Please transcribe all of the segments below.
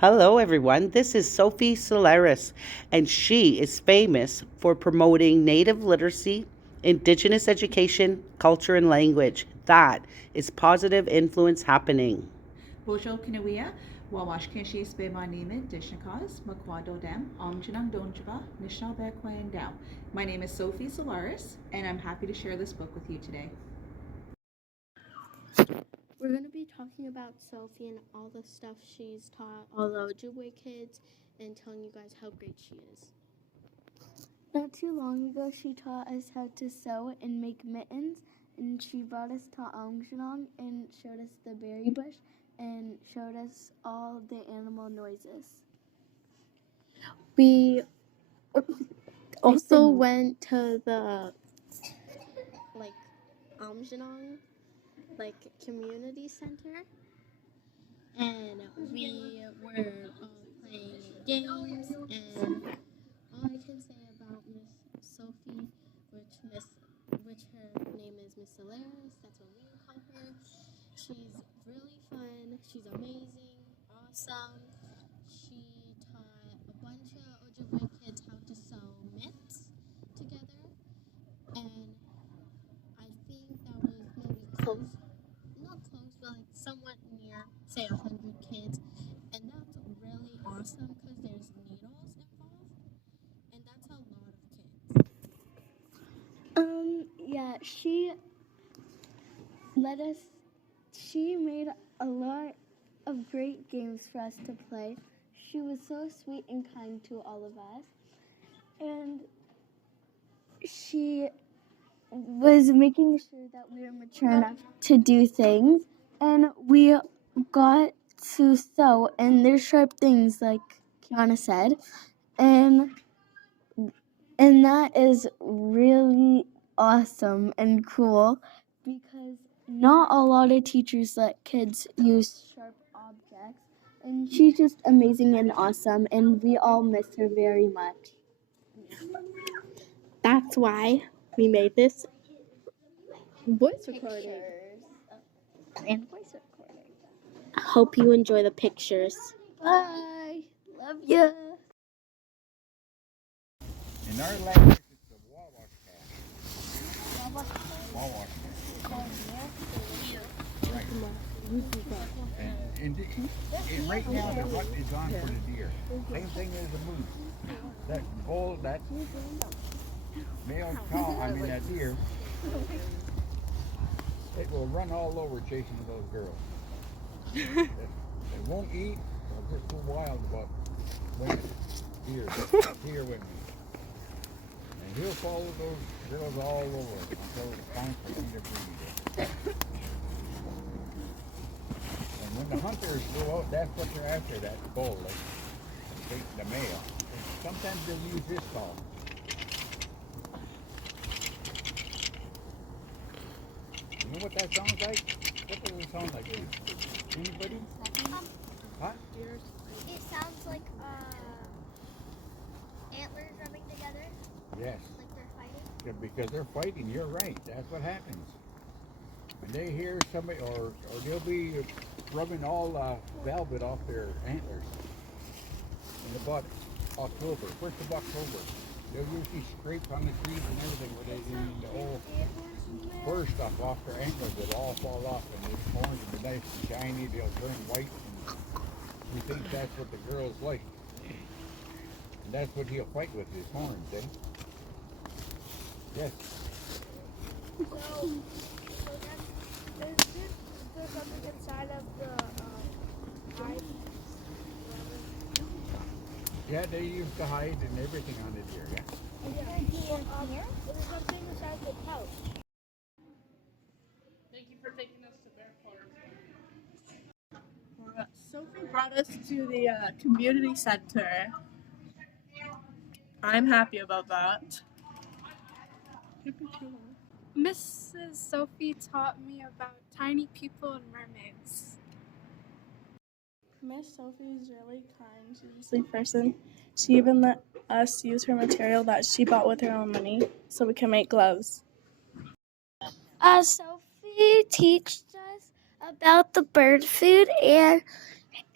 Hello, everyone. This is Sophie Solaris, and she is famous for promoting Native literacy, Indigenous education, culture, and language. That is positive influence happening. Bonjour Kinawea, Waawaashkeshiikwe Niimid, Dishnakaz, Makwado Dam, Donjaba, Anishnaabe and Dow. My name is Sophie Solaris, and I'm happy to share this book with you today. We're going to be talking about Sophie and all the stuff she's taught all the Ojibwe kids and telling you guys how great she is. Not too long ago, she taught us how to sew and make mittens, and she brought us to Anishnaabe and showed us the berry bush and showed us all the animal noises. We also went to the Anishnaabe community center, and we were playing games, and all I can say about Miss Sophie, which her name is Miss Solaris, that's what we call her. She's really fun, she's amazing, awesome. She taught a bunch of Ojibwe kids how to sew mitts together, and I think that was maybe not close, but somewhat near, say 100 kids, and that's really awesome because there's needles involved, and that's a lot of kids. Yeah, she made a lot of great games for us to play. She was so sweet and kind to all of us, and she was making sure that we were mature enough to do things, and we got to sew, and there's sharp things like Kiana said, and that is really awesome and cool because not a lot of teachers let kids use sharp objects, and she's just amazing and awesome, and we all miss her very much. That's why we made this voice recording. And voice recording. Hope you enjoy the pictures. Bye. Love ya. In our language, it's a Waawaashkeshiikwe. Right. And right now, the hut is on for the deer. Same thing as the moose. That male cow, that deer, it will run all over chasing those girls. They won't eat, they'll just go wild about women, deer women. And he'll follow those girls all over until it's time for him to breed. And when the hunters go out, that's what they're after, that bull, the male. And sometimes they'll use this call. You know what that sounds like? What does it sound like? Anybody? Huh? It sounds like antlers rubbing together. Yes. Like they're fighting. Because they're fighting, you're right. That's what happens. When they hear somebody, or they'll be rubbing all velvet off their antlers in about October, 1st of October. They'll usually scrape on the trees and everything where they do the old fur stuff off their antlers. It'll all fall off, and the horns will be nice and shiny. They'll turn white, and we think that's what the girls like. And that's what he'll fight with, his horns, eh? Yes. So there's something inside of the hide? Yeah, they use the hide and everything on the deer, yeah? There's something inside the pouch. Thank you for taking us to Bear Park. Sophie brought us to the community center. I'm happy about that. Mrs. Sophie taught me about tiny people and mermaids. Miss Sophie is really kind. She's a sweet person. She even let us use her material that she bought with her own money so we can make gloves. Sophie teaches us about the bird food and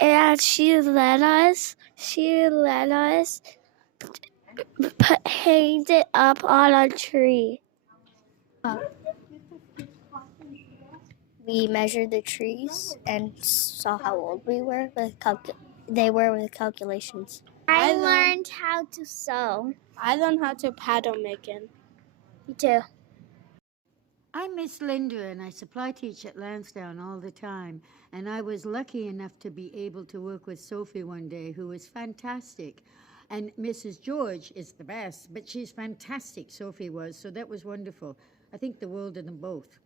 and she let us hang it up on a tree. We measured the trees and saw how old we were with with calculations. I learned how to sew. I learned how to paddle making. Me too. I'm Miss Linda, and I supply teach at Lansdowne all the time. And I was lucky enough to be able to work with Sophie one day, who was fantastic. And Mrs. George is the best, but she's fantastic, Sophie was, so that was wonderful. I think the world of them both.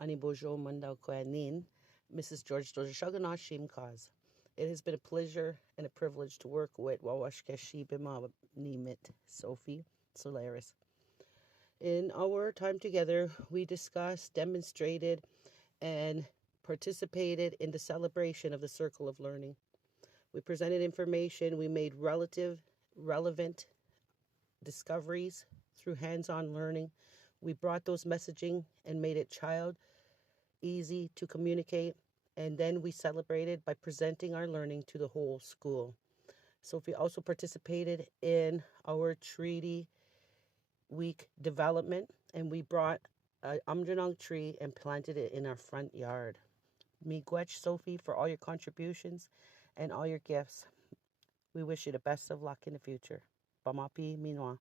Ani bojo mandau kwanin, Mrs. George Dojoshaganaashimkaz. It has been a pleasure and a privilege to work with Waawaashkeshiikwe Niimid, Sophie Solaris. In our time together, we discussed, demonstrated, and participated in the celebration of the Circle of Learning. We presented information, we made relevant discoveries through hands-on learning. We brought those messaging and made it child easy to communicate, and then we celebrated by presenting our learning to the whole school. Sophie also participated in our Treaty Week development, and we brought an Amjanong tree and planted it in our front yard. Miigwech, Sophie, for all your contributions and all your gifts. We wish you the best of luck in the future. Bamapi Minwa.